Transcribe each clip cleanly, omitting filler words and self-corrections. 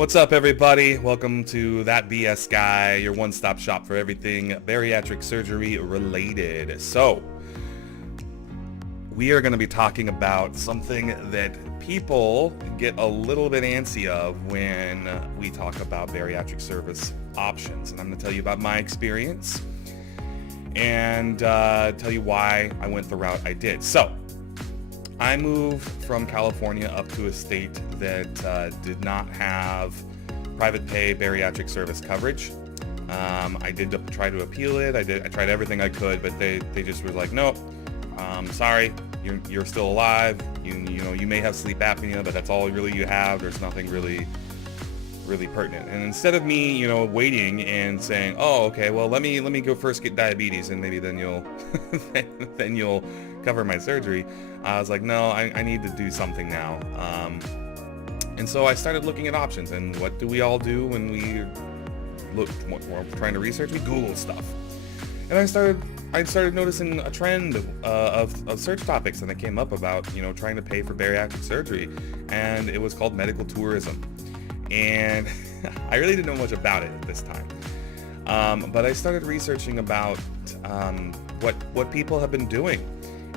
What's up, everybody? Welcome to That BS Guy, your one-stop shop for everything bariatric surgery related. So, we are going to be talking about something that people get a little bit antsy of when we talk about bariatric service options. And I'm going to tell you about my experience and tell you why I went the route I did. So, I moved from California up to a state that did not have private pay bariatric service coverage. I did try to appeal it. I tried everything I could, but they just were like, nope, sorry, you're still alive. You know, you may have sleep apnea, but that's all really you have. There's nothing really pertinent. And instead of me, waiting and saying, oh, okay, well, let me go first get diabetes and maybe then you'll then you'll cover my surgery. I was like, no, I need to do something now. And so I started looking at options. And what do we all do when we're trying to research? We Google stuff. And I started noticing a trend of search topics, and it came up about trying to pay for bariatric surgery, and it was called medical tourism. And I really didn't know much about it at this time. But I started researching about what people have been doing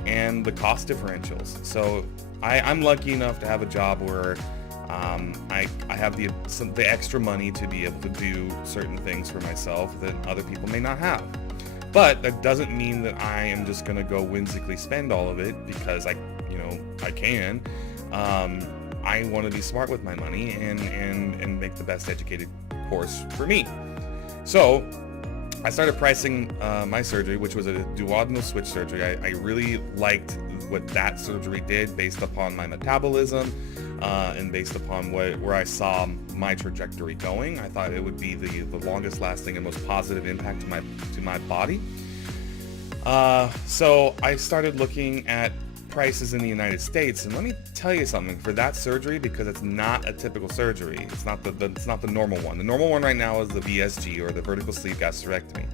and the cost differentials. So I'm lucky enough to have a job where I have the extra money to be able to do certain things for myself that other people may not have. But that doesn't mean that I am just going to go whimsically spend all of it because I can. I want to be smart with my money and make the best educated course for me. So I started pricing my surgery, which was a duodenal switch surgery. I really liked what that surgery did based upon my metabolism and based upon where I saw my trajectory going. I thought it would be the longest lasting and most positive impact to my body. So I started looking at prices in the United States, and let me tell you something. For that surgery, because it's not a typical surgery, it's not the normal one. The normal one right now is the VSG, or the vertical sleeve gastrectomy.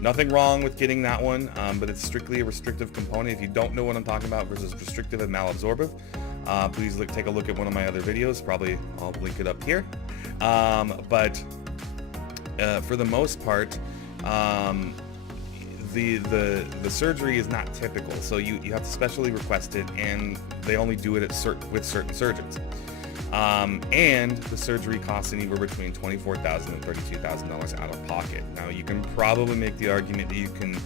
Nothing wrong with getting that one, but it's strictly a restrictive component. If you don't know what I'm talking about versus restrictive and malabsorptive, please take a look at one of my other videos. Probably I'll link it up here. But for the most part, the surgery is not typical, so you have to specially request it, and they only do it with certain surgeons. And the surgery costs anywhere between $24,000 and $32,000 out of pocket. Now, you can probably make the argument that you can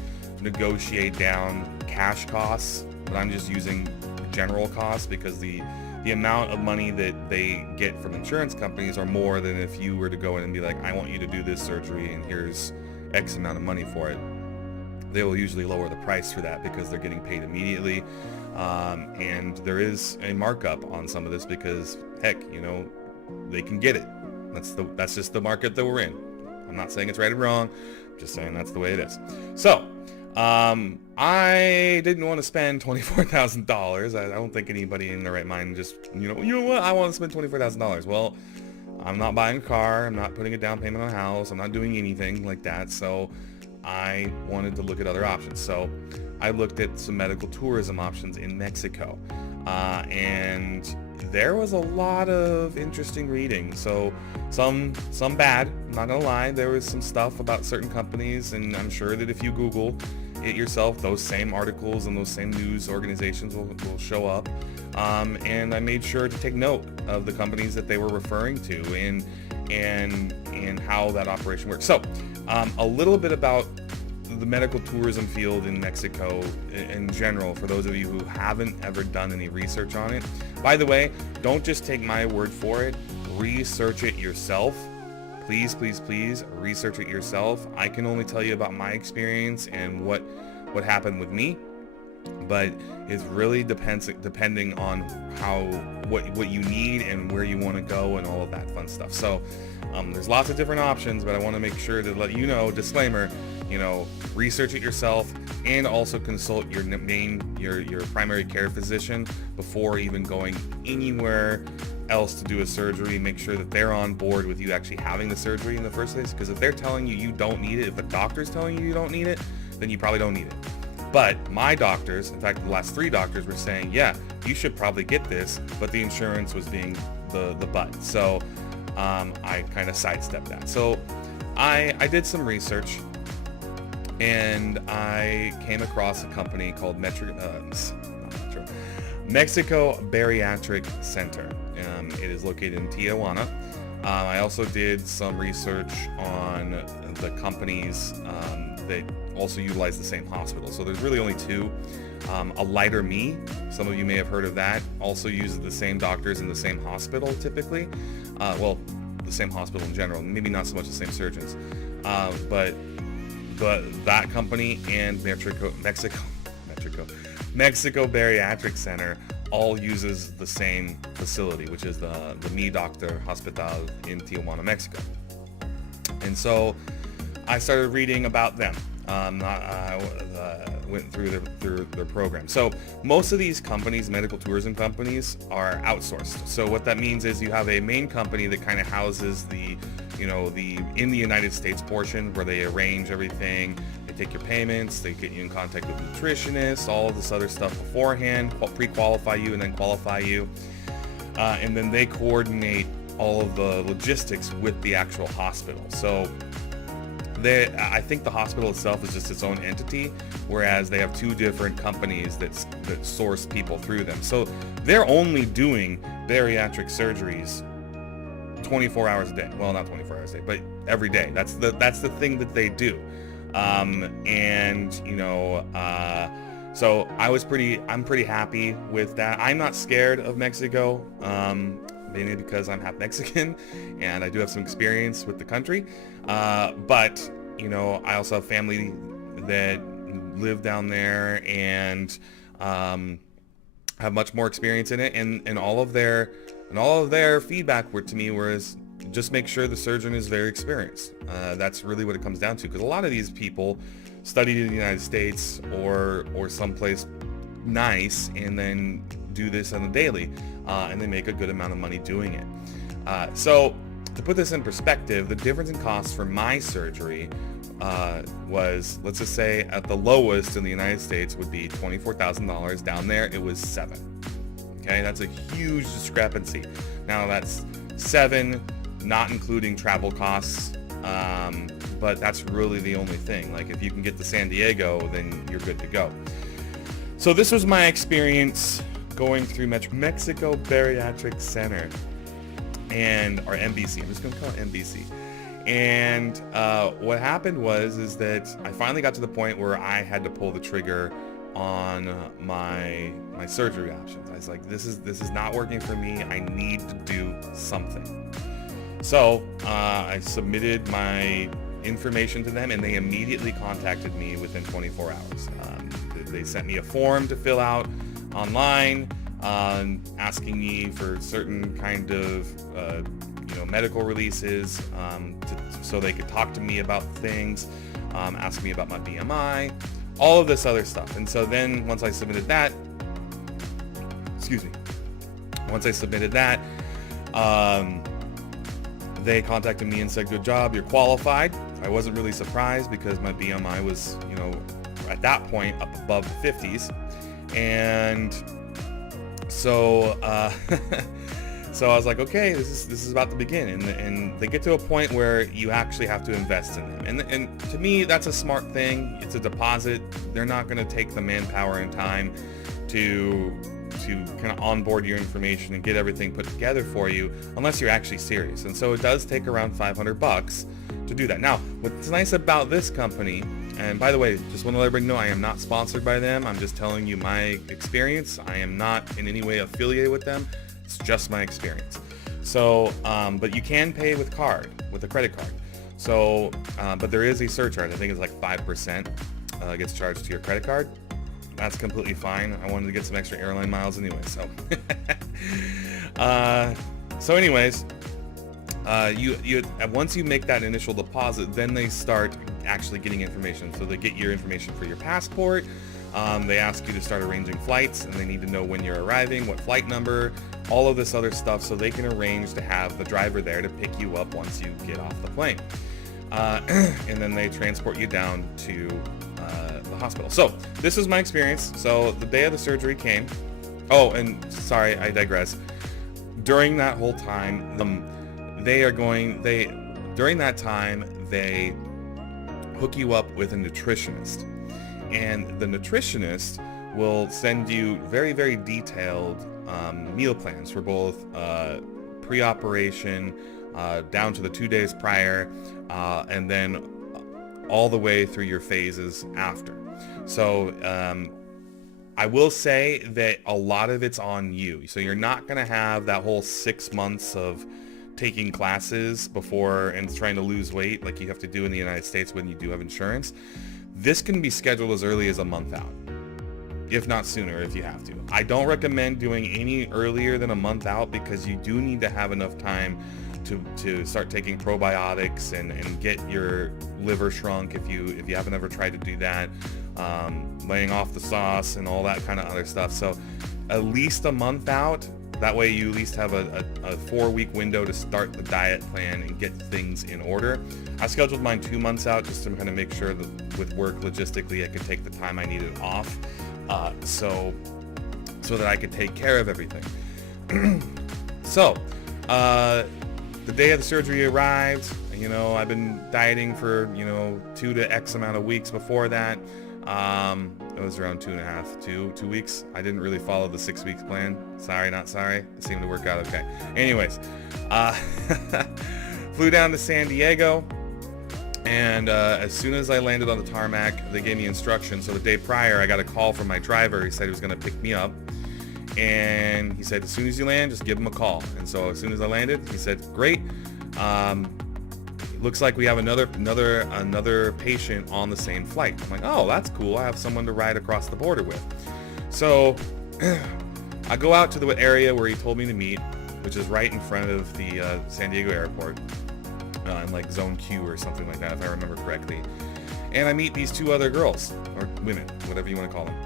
negotiate down cash costs, but I'm just using general costs because the amount of money that they get from insurance companies are more than if you were to go in and be like, I want you to do this surgery and here's X amount of money for it. They will usually lower the price for that because they're getting paid immediately. And there is a markup on some of this because, heck, they can get it. That's just the market that we're in. I'm not saying it's right or wrong. I'm just saying that's the way it is. So, I didn't want to spend $24,000. I don't think anybody in their right mind just, you know what, I want to spend $24,000. Well, I'm not buying a car. I'm not putting a down payment on a house. I'm not doing anything like that. So I wanted to look at other options. So I looked at some medical tourism options in Mexico. And there was a lot of interesting reading. So some bad, I'm not gonna lie. There was some stuff about certain companies, and I'm sure that if you Google it yourself, those same articles and those same news organizations will show up. And I made sure to take note of the companies that they were referring to and how that operation works. So a little bit about the medical tourism field in Mexico in general, for those of you who haven't ever done any research on it. By the way, don't just take my word for it. Research it yourself. Please, please, please research it yourself. I can only tell you about my experience and what happened with me, but it's really depending on what you need and where you want to go and all of that fun stuff. So there's lots of different options, but I want to make sure to let you know, disclaimer, research it yourself and also consult your primary care physician before even going anywhere else to do a surgery. Make sure that they're on board with you actually having the surgery in the first place, because if they're telling you you don't need it, if the doctor's telling you don't need it, then you probably don't need it. But my doctors, in fact the last 3 doctors, were saying, yeah, you should probably get this, but the insurance was being the butt. So I kind of sidestepped that. So I did some research, and I came across a company called Mexico Bariatric Center. It is located in Tijuana. I also did some research on the companies that also utilize the same hospital. So there's really only two. A Lighter Me, some of you may have heard of that, also uses the same doctors in the same hospital typically. Well, the same hospital in general, maybe not so much the same surgeons. But that company and Mexico Bariatric Center all uses the same facility, which is the Me Doctor Hospital in Tijuana, Mexico. And so I started reading about them. Went through their program. So most of these companies, medical tourism companies, are outsourced. So what that means is you have a main company that kind of houses the in the United States portion, where they arrange everything. They take your payments, they get you in contact with nutritionists, all of this other stuff beforehand, pre-qualify you and then qualify you. And then they coordinate all of the logistics with the actual hospital. So I think the hospital itself is just its own entity, whereas they have two different companies that source people through them. So they're only doing bariatric surgeries 24 hours a day. Well, not 24 hours a day, but every day. That's the thing that they do. So I'm pretty happy with that. I'm not scared of Mexico. Mainly because I'm half Mexican and I do have some experience with the country. But, I also have family that live down there and have much more experience in it. And all of their feedback to me was just make sure the surgeon is very experienced. That's really what it comes down to, because a lot of these people studied in the United States or someplace nice and then do this on a daily. And they make a good amount of money doing it. So to put this in perspective, the difference in costs for my surgery was, let's just say at the lowest in the United States would be $24,000. Down there, it was $7,000. Okay, that's a huge discrepancy. Now that's $7,000, not including travel costs. But that's really the only thing. Like if you can get to San Diego, then you're good to go. So this was my experience going through Mexico Bariatric Center, or MBC. I'm just going to call it MBC. And what happened is that I finally got to the point where I had to pull the trigger on my surgery options. I was like, this is not working for me. I need to do something. So I submitted my information to them, and they immediately contacted me within 24 hours. They sent me a form to fill out online, asking me for certain kind of medical releases, so they could talk to me about things, ask me about my BMI, all of this other stuff. And so then once I submitted that, they contacted me and said, good job, you're qualified. I wasn't really surprised because my BMI was, at that point up above the 50s. And so so I was like, okay, this is about to begin. And they get to a point where you actually have to invest in them. And to me, that's a smart thing. It's a deposit. They're not going to take the manpower and time to kind of onboard your information and get everything put together for you unless you're actually serious. And so it does take around $500 to do that. Now, what's nice about this company, and by the way, just want to let everybody know I am not sponsored by them. I'm just telling you my experience. I am not in any way affiliated with them. It's just my experience. So, but you can pay with a credit card. So, but there is a surcharge. I think it's like 5% gets charged to your credit card. That's completely fine. I wanted to get some extra airline miles anyway. So, anyways, once you make that initial deposit, then they start actually getting information. So they get your information for your passport. They ask you to start arranging flights, and they need to know when you're arriving, what flight number, all of this other stuff, so they can arrange to have the driver there to pick you up once you get off the plane. And then they transport you down to the hospital. So this is my experience. So the day of the surgery came. Oh, and sorry, I digress. During that whole time, during that time, they hook you up with a nutritionist, and the nutritionist will send you very, very detailed meal plans for both pre-operation down to the 2 days prior, and then all the way through your phases after. So I will say that a lot of it's on you. So you're not going to have that whole 6 months of taking classes before and trying to lose weight like you have to do in the United States when you do have insurance. This can be scheduled as early as a month out, if not sooner if you have to. I don't recommend doing any earlier than a month out, because you do need to have enough time to start taking probiotics and get your liver shrunk if you haven't ever tried to do that, laying off the sauce and all that kind of other stuff. So at least a month out. That way you at least have a 4-week window to start the diet plan and get things in order. I scheduled mine 2 months out just to kind of make sure that with work logistically I could take the time I needed off, so that I could take care of everything. So the day of the surgery arrived. I've been dieting for 2 to X amount of weeks before that. It was around 2 weeks. I didn't really follow the 6 weeks plan. Sorry, not sorry. It seemed to work out okay. Anyways, flew down to San Diego, and as soon as I landed on the tarmac, they gave me instructions. So the day prior, I got a call from my driver. He said he was going to pick me up, and he said, as soon as you land, just give him a call. And so as soon as I landed, he said, great. Looks like we have another patient on the same flight. I'm like, oh, that's cool. I have someone to ride across the border with. So I go out to the area where he told me to meet, which is right in front of the San Diego airport, in like zone Q or something like that, if I remember correctly. And I meet these 2 other girls, or women, whatever you want to call them.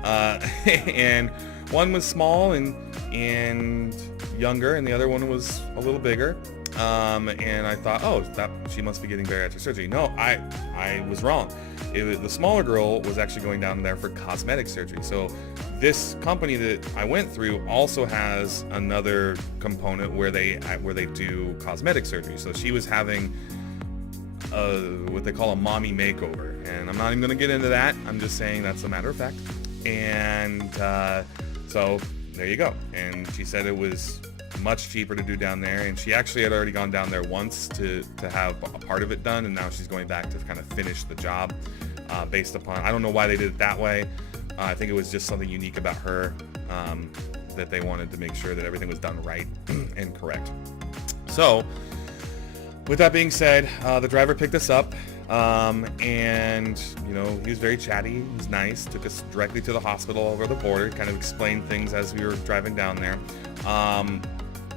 And one was small and younger, and the other one was a little bigger. And I thought, oh, she must be getting bariatric surgery. No, I was wrong. The smaller girl was actually going down there for cosmetic surgery. So this company that I went through also has another component where they do cosmetic surgery. So she was having what they call a mommy makeover, and I'm not even going to get into that. I'm just saying that's a matter of fact. And so there you go. And she said it was much cheaper to do down there, and she actually had already gone down there once to have a part of it done, and now she's going back to kind of finish the job based upon, I don't know why they did it that way. I think it was just something unique about her, that they wanted to make sure that everything was done right and correct. So with that being said, the driver picked us up, and he was very chatty, he was nice, took us directly to the hospital over the border, kind of explained things as we were driving down there.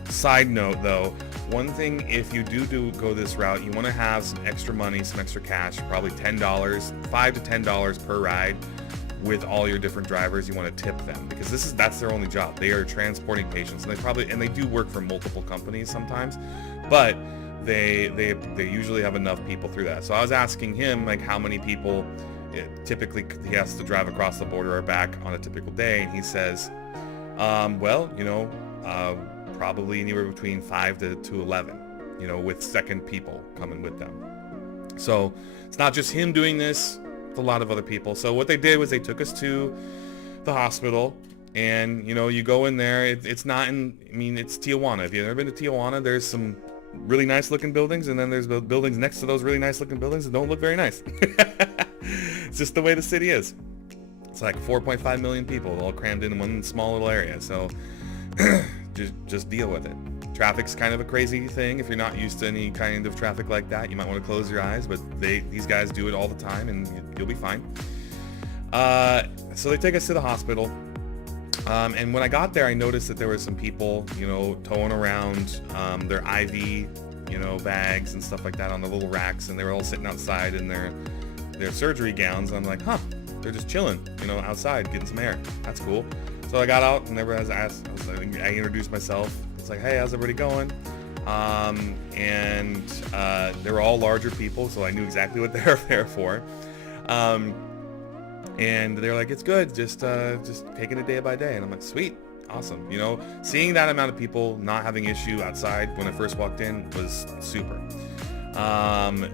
Side note though, one thing, if you do go this route, you want to have some extra money, some extra cash, probably $10, $5 to $10 per ride with all your different drivers. You want to tip them, because that's their only job. They are transporting patients, and they do work for multiple companies sometimes, but they usually have enough people through that. So I was asking him like how many people typically he has to drive across the border or back on a typical day, and he says, probably anywhere between 5 to 11, with second people coming with them. So it's not just him doing this, it's a lot of other people. So what they did was they took us to the hospital, and you go in there. It's Tijuana. If you've ever been to Tijuana, there's some really nice looking buildings, and then there's buildings next to those really nice looking buildings that don't look very nice. It's just the way the city is. It's like 4.5 million people all crammed in one small little area. So just deal with it. Traffic's kind of a crazy thing. If you're not used to any kind of traffic like that, you might want to close your eyes, but these guys do it all the time, and you'll be fine. So they take us to the hospital, and when I got there, I noticed that there were some people, towing around their IV, bags and stuff like that on the little racks, and they were all sitting outside in their surgery gowns. And I'm like, they're just chilling, outside, getting some air. That's cool. So I got out, and everyone asked. I introduced myself. It's like, hey, how's everybody going? And they were all larger people, so I knew exactly what they were there for. And they're like, it's good, just taking it day by day. And I'm like, sweet. Awesome. You know, seeing that amount of people not having issue outside when I first walked in was super.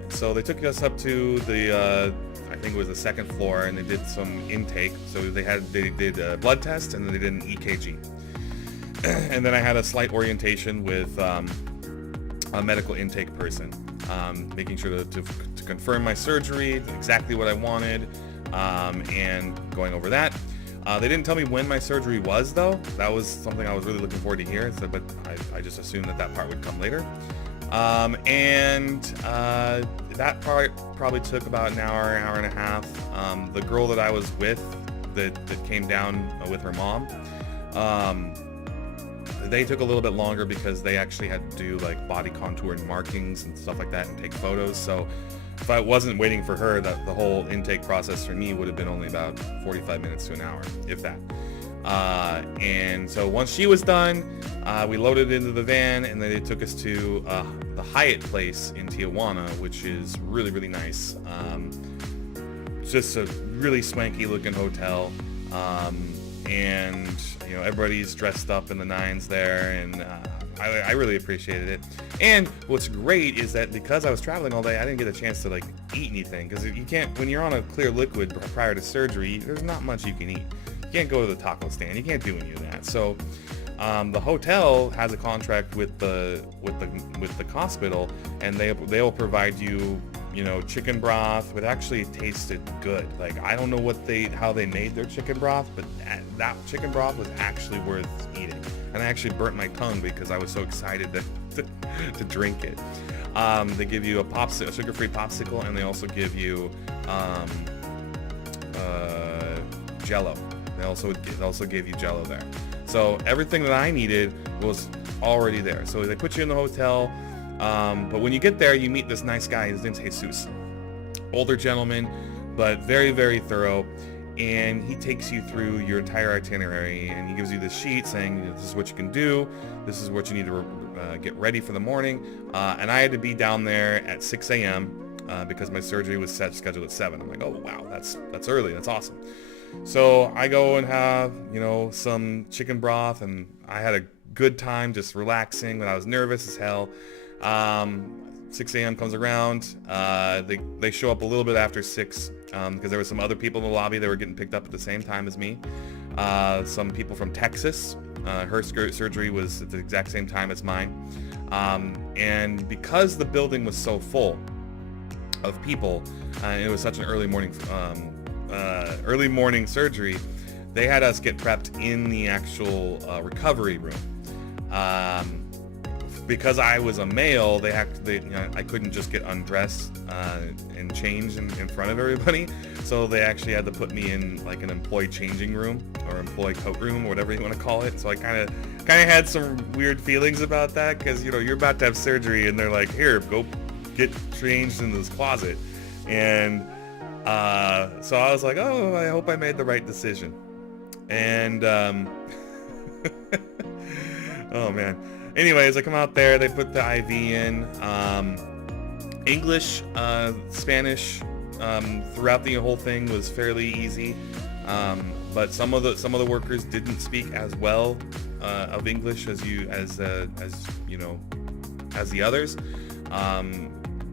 So they took us up to the, I think it was the second floor, and they did some intake. So they did a blood test, and then they did an EKG. And then I had a slight orientation with a medical intake person, making sure to confirm my surgery, exactly what I wanted, and going over that. They didn't tell me when my surgery was, though. That was something I was really looking forward to hear, so, but I just assumed that part would come later. That part probably took about an hour and a half. The girl that I was with that came down with her mom, they took a little bit longer because they actually had to do like body contour and markings and stuff like that and take photos. So if I wasn't waiting for her, that the whole intake process for me would have been only about 45 minutes to an hour, if that. And so once she was done, we loaded into the van, and then they took us to the Hyatt place in Tijuana, which is really, really nice. Just a really swanky looking hotel. And you know, everybody's dressed up in the nines there, and I really appreciated it. And what's great is that because I was traveling all day, I didn't get a chance to like eat anything, because you can't, when you're on a clear liquid prior to surgery, there's not much you can eat. You can't go to the taco stand, you can't do any of that. So the hotel has a contract with the hospital, and they will provide you, you know, chicken broth. It actually tasted good. Like, I don't know how they made their chicken broth, but that chicken broth was actually worth eating. And I actually burnt my tongue because I was so excited to drink it. They give you a sugar-free popsicle, and they also give you Jello. They also gave you Jello there. So everything that I needed was already there. So they put you in the hotel. But when you get there, you meet this nice guy. His name's Jesus. Older gentleman, but very, very thorough. And he takes you through your entire itinerary, and he gives you this sheet saying, you know, this is what you can do. This is what you need to get ready for the morning. And I had to be down there at 6 a.m. Because my surgery was scheduled at 7. I'm like, oh, wow, that's early. That's awesome. So I go and have, you know, some chicken broth, and I had a good time just relaxing, but I was nervous as hell. 6 a.m. comes around. They show up a little bit after 6 because there were some other people in the lobby that were getting picked up at the same time as me. Some people from Texas. Her surgery was at the exact same time as mine. And because the building was so full of people, and it was such an early morning surgery, they had us get prepped in the actual recovery room. Because I was a male, I couldn't just get undressed and change in front of everybody. So they actually had to put me in like an employee changing room or employee coat room, or whatever you want to call it. So I kind of had some weird feelings about that, because, you know, you're about to have surgery, and they're like, here, go get changed in this closet. And so I was like, oh, I hope I made the right decision. And oh man. Anyways, I come out there, they put the IV in. English, Spanish, throughout the whole thing was fairly easy. But some of the workers didn't speak as well of English as the others.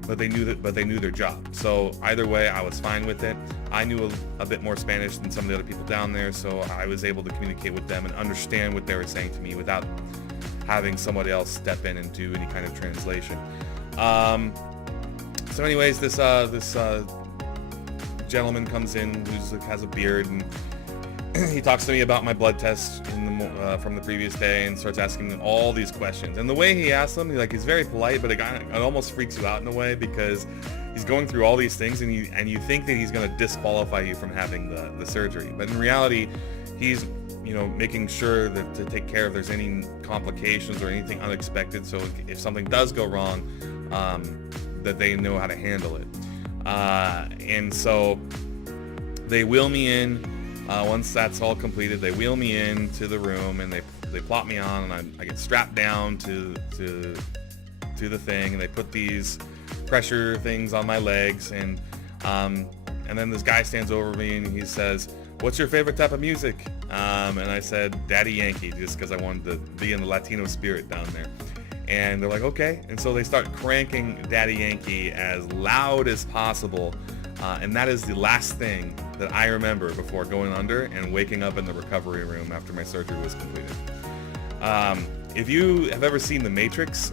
But they knew their job. So either way, I was fine with it. I knew a bit more Spanish than some of the other people down there, so I was able to communicate with them and understand what they were saying to me without having somebody else step in and do any kind of translation. So anyways, this gentleman comes in who has a beard, and he talks to me about my blood test from the previous day, and starts asking me all these questions. And the way he asks them, he's very polite, but it almost freaks you out in a way, because he's going through all these things, and you think that he's going to disqualify you from having the surgery. But in reality, he's making sure that to take care if there's any complications or anything unexpected, so if something does go wrong, that they know how to handle it. And so they wheel me in. Once that's all completed, they wheel me into the room, and they plop me on, and I get strapped down to the thing, and they put these pressure things on my legs, and then this guy stands over me, and he says, "What's your favorite type of music?" And I said, Daddy Yankee, just because I wanted to be in the Latino spirit down there. And they're like, okay. And so they start cranking Daddy Yankee as loud as possible. And that is the last thing that I remember before going under and waking up in the recovery room after my surgery was completed. If you have ever seen The Matrix,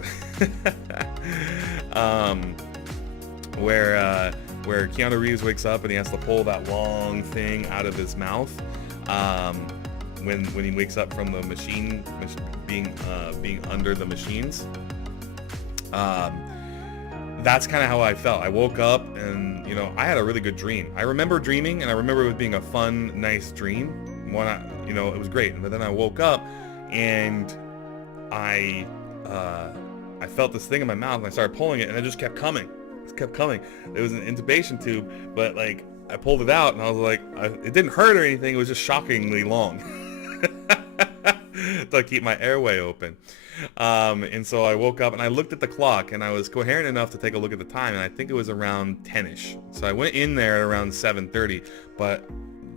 where Keanu Reeves wakes up and he has to pull that long thing out of his mouth, when he wakes up from the machine being under the machines, that's kind of how I felt. I woke up and, you know, I had a really good dream. I remember dreaming, and I remember it being a fun, nice dream. You know, it was great. But then I woke up and I felt this thing in my mouth, and I started pulling it, and it just kept coming. It kept coming. It was an intubation tube, but like I pulled it out, and I was like, it didn't hurt or anything. It was just shockingly long to keep my airway open. And so I woke up and I looked at the clock, and I was coherent enough to take a look at the time, and I think it was around 10ish. So I went in there at around 7:30, but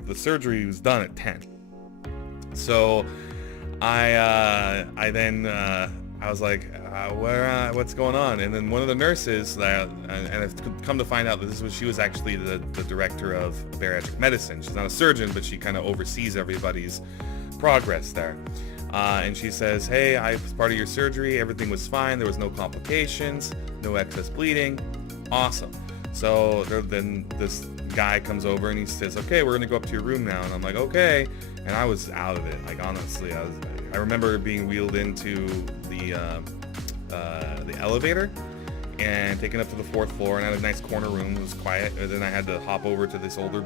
the surgery was done at 10. So I was like, what's going on? And then one of the nurses, and I've come to find out that she was actually the director of bariatric medicine. She's not a surgeon, but she kind of oversees everybody's progress there. And she says, hey, I was part of your surgery. Everything was fine. There was no complications, no excess bleeding. Awesome. So then this guy comes over and he says, okay, we're going to go up to your room now. And I'm like, okay. And I was out of it. Like, honestly, I remember being wheeled into the elevator and taken up to the 4th floor, and I had a nice corner room. It was quiet. And then I had to hop over to this older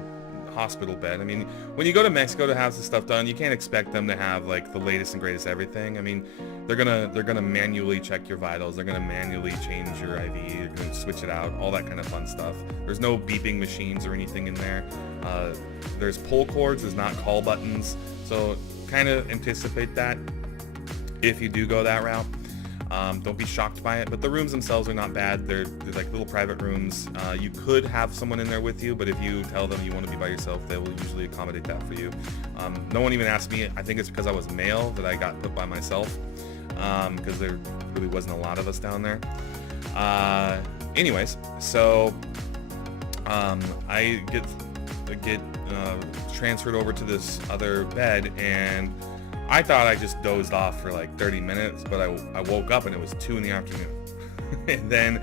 hospital bed. I mean, when you go to Mexico to have this stuff done, you can't expect them to have like the latest and greatest everything. I mean, they're gonna manually check your vitals. They're gonna manually change your IV. They're gonna switch it out. All that kind of fun stuff. There's no beeping machines or anything in there. There's pull cords. There's not call buttons. So kind of anticipate that if you do go that route. Don't be shocked by it, but the rooms themselves are not bad. They're like little private rooms. You could have someone in there with you, but if you tell them you want to be by yourself, they will usually accommodate that for you. No one even asked me. I think it's because I was male that I got put by myself, because there really wasn't a lot of us down there. Anyways, so I get transferred over to this other bed, and I thought I just dozed off for like 30 minutes, but I woke up and it was 2 in the afternoon. And then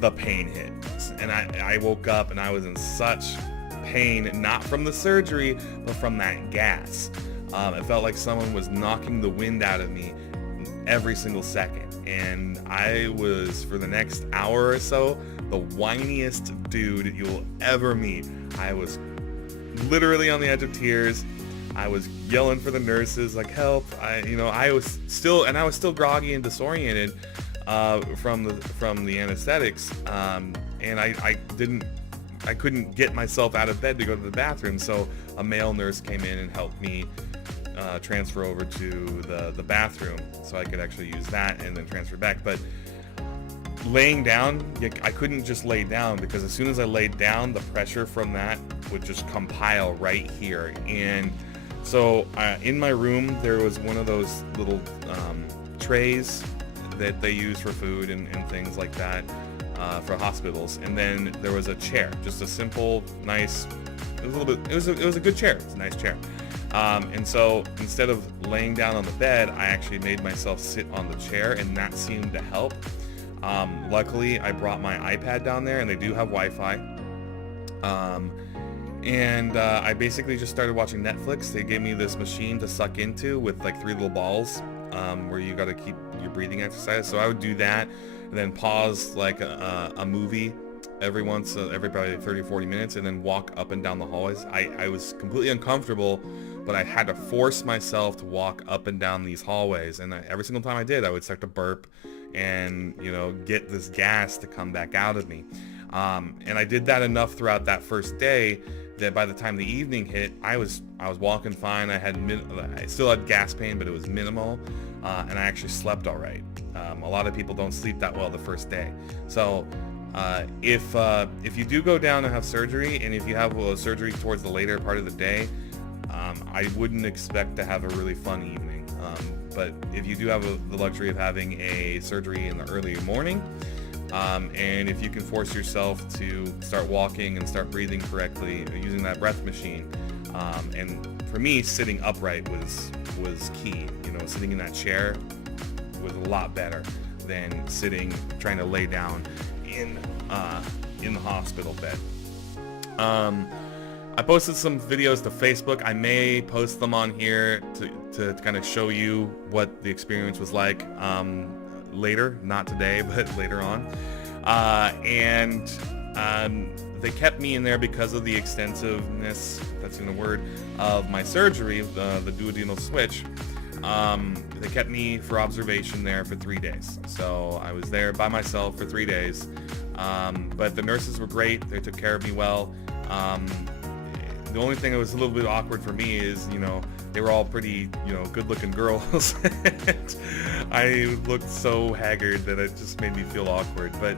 the pain hit. And I woke up and I was in such pain, not from the surgery, but from that gas. It felt like someone was knocking the wind out of me every single second. And I was, for the next hour or so, the whiniest dude you'll ever meet. I was literally on the edge of tears. I was yelling for the nurses, like, help. I was still groggy and disoriented from the anesthetics, and I couldn't get myself out of bed to go to the bathroom. So a male nurse came in and helped me transfer over to the bathroom, so I could actually use that and then transfer back. But laying down, I couldn't just lay down, because as soon as I laid down, the pressure from that would just compile right here. And so in my room, there was one of those little trays that they use for food and things like that for hospitals. And then there was a chair, just a simple, nice, it was a good chair. It was a nice chair. And so instead of laying down on the bed, I actually made myself sit on the chair, and that seemed to help. Luckily, I brought my iPad down there, and they do have Wi-Fi. And I basically just started watching Netflix. They gave me this machine to suck into with like 3 little balls, where you got to keep your breathing exercise. So I would do that, and then pause like a movie every probably 30 or 40 minutes, and then walk up and down the hallways. I was completely uncomfortable, but I had to force myself to walk up and down these hallways. And every single time I did, I would start to burp and, get this gas to come back out of me. And I did that enough throughout that first day that by the time the evening hit, I was walking fine. I still had gas pain, but it was minimal, and I actually slept all right. A lot of people don't sleep that well the first day. So if you do go down and have surgery, and if you have surgery towards the later part of the day, I wouldn't expect to have a really fun evening. But if you do have the luxury of having a surgery in the early morning, and if you can force yourself to start walking and start breathing correctly using that breath machine, and for me, sitting upright was key. Sitting in that chair was a lot better than trying to lay down in the hospital bed. I posted some videos to Facebook. I may post them on here to kind of show you what the experience was like later, not today, but later on. They kept me in there because of the extensiveness, if that's even a word, of my surgery, the duodenal switch. They kept me for observation there for 3 days. So I was there by myself for 3 days. But the nurses were great. They took care of me well. The only thing that was a little bit awkward for me is, they were all pretty, good-looking girls. I looked so haggard that it just made me feel awkward. But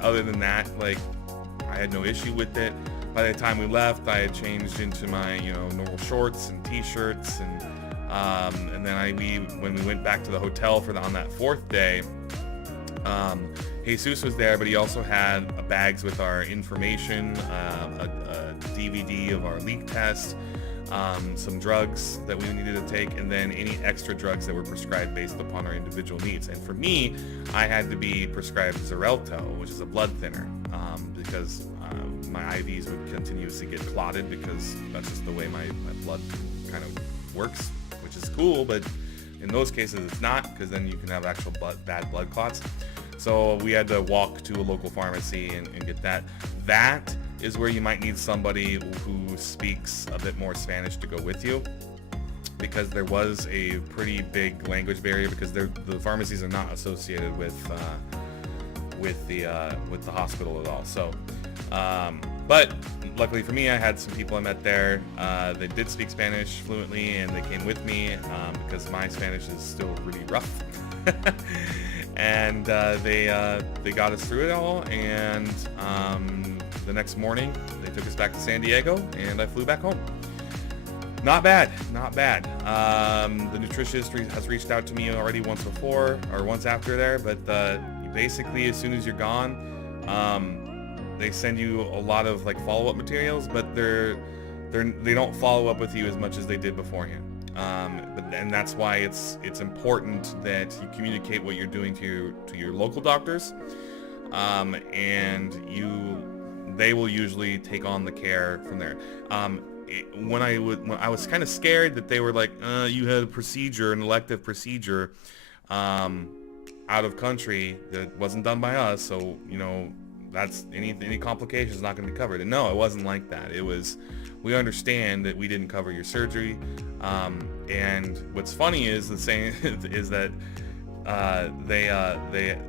other than that, I had no issue with it. By the time we left, I had changed into my, normal shorts and t-shirts, and then when we went back to the hotel on that 4th day, Jesus was there, but he also had bags with our information, a DVD of our leak test, some drugs that we needed to take, and then any extra drugs that were prescribed based upon our individual needs. And for me, I had to be prescribed Xarelto, which is a blood thinner, because my IVs would continuously get clotted, because that's just the way my blood kind of works, which is cool, but in those cases it's not, because then you can have actual bad blood clots. So we had to walk to a local pharmacy and get that. That is where you might need somebody who speaks a bit more Spanish to go with you, because there was a pretty big language barrier, because the pharmacies are not associated with the hospital at all. So, but luckily for me, I had some people I met there. They did speak Spanish fluently, and they came with me because my Spanish is still really rough. And they got us through it all, and the next morning they took us back to San Diego, and I flew back home. Not bad. The nutritionist has reached out to me already once after there, but basically as soon as you're gone, they send you a lot of follow-up materials, but they don't follow up with you as much as they did beforehand. And that's why it's important that you communicate what you're doing to your local doctors, and they will usually take on the care from there. When I was kind of scared that they were like, you had an elective procedure out of country that wasn't done by us, so that's any complications is not going to be covered. And no, it wasn't like that. It was, we understand that we didn't cover your surgery. And what's funny is that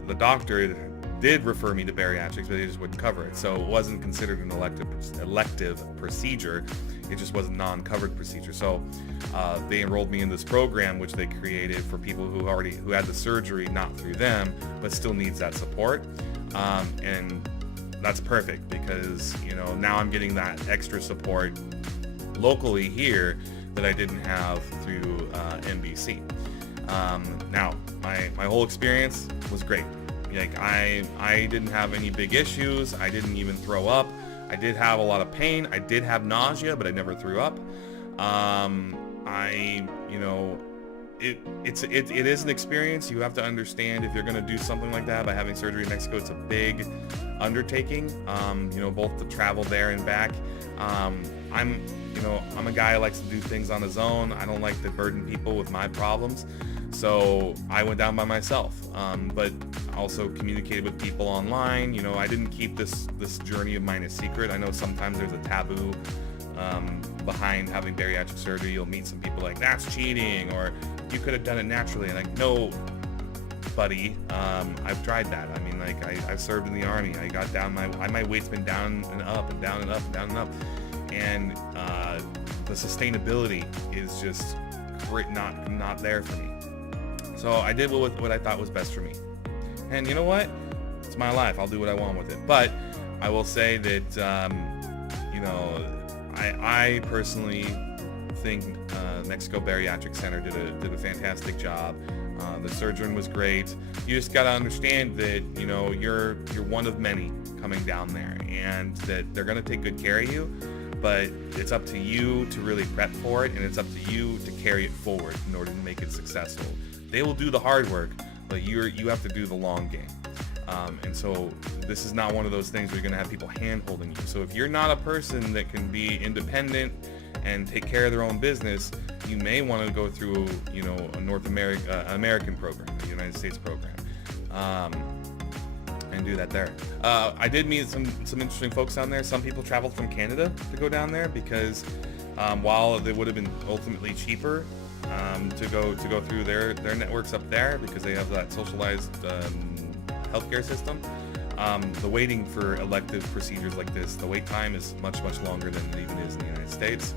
the doctor did refer me to bariatrics, but they just wouldn't cover it. So it wasn't considered an elective procedure. It just was a non-covered procedure. So they enrolled me in this program, which they created for people who had the surgery, not through them, but still needs that support. And that's perfect, because now I'm getting that extra support locally here that I didn't have through NBC. Now my whole experience was great. I didn't have any big issues. I didn't even throw up. I did have a lot of pain. I did have nausea, but I never threw up. It is an experience. You have to understand, if you're going to do something like that by having surgery in Mexico, it's a big undertaking. Both the travel there and back. I'm a guy who likes to do things on his own. I don't like to burden people with my problems. So I went down by myself, but also communicated with people online. I didn't keep this journey of mine a secret. I know sometimes there's a taboo behind having bariatric surgery. You'll meet some people like, that's cheating, or you could have done it naturally. And no, buddy, I've tried that. I mean, I've served in the Army. I got down, my weight's been down and up and down and up and down and up. And the sustainability is just not there for me. So I did what I thought was best for me. And you know what? It's my life. I'll do what I want with it. But I will say that, I personally think Mexico Bariatric Center did a fantastic job. The surgeon was great. You just got to understand that, you know, you're one of many coming down there, and that they're going to take good care of you, but it's up to you to really prep for it, and it's up to you to carry it forward in order to make it successful. They will do the hard work, but you have to do the long game. And so this is not one of those things where you're going to have people hand-holding you. So if you're not a person that can be independent and take care of their own business, you may want to go through, you know, a American program, a United States program, and do that there. I did meet some interesting folks down there. Some people traveled from Canada to go down there because while it would have been ultimately cheaper to go through their networks up there because they have that socialized healthcare system, the waiting for elective procedures like this, the wait time is much longer than it even is in the United States.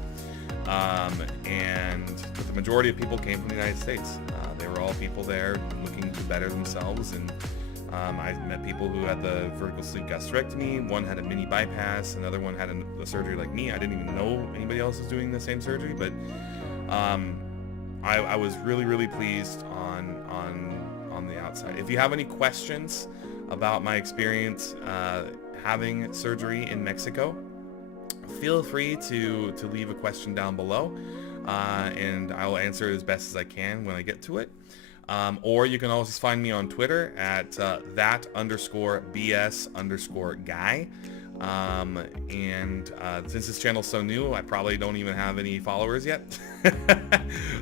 But the majority of people came from the United States. They were all people there looking to better themselves, and I met people who had the vertical sleeve gastrectomy. One had a mini bypass, another one had a surgery like me. I didn't even know anybody else was doing the same surgery, but I was really pleased on the outside. If you have any questions about my experience having surgery in Mexico, feel free to leave a question down below, and I will answer it as best as I can when I get to it. Or you can always find me on Twitter at that_BS_guy. Since this channel's so new, I probably don't even have any followers yet.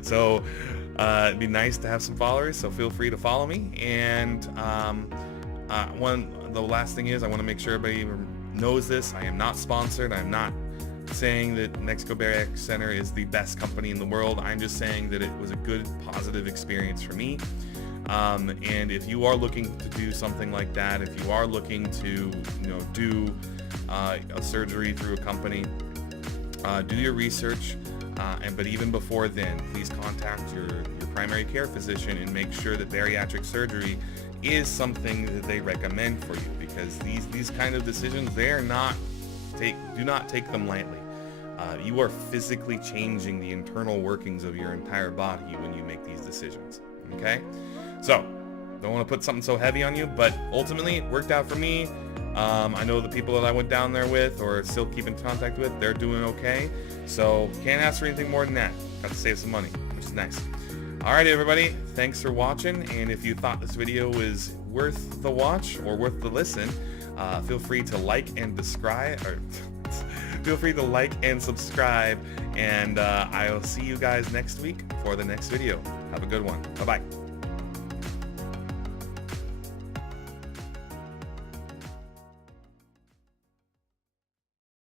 So it'd be nice to have some followers, so feel free to follow me. And the last thing is, I want to make sure everybody knows this. I am not sponsored. I'm not saying that Mexico Bariatric Center is the best company in the world. I'm just saying that it was a good, positive experience for me. And if you are looking to do something like that, if you are looking to, you know, do a surgery through a company, do your research. But even before then, please contact your primary care physician and make sure that bariatric surgery is something that they recommend for you, because these kind of decisions, do not take them lightly. You are physically changing the internal workings of your entire body when you make these decisions. Okay, so don't want to put something so heavy on you, but ultimately it worked out for me. I know the people that I went down there with or still keep in contact with, they're doing okay. So can't ask for anything more than that. Got to save some money, which is nice. Alright everybody, thanks for watching, and if you thought this video was worth the watch or worth the listen, feel free to like and subscribe, and I'll see you guys next week for the next video. Have a good one. Bye-bye.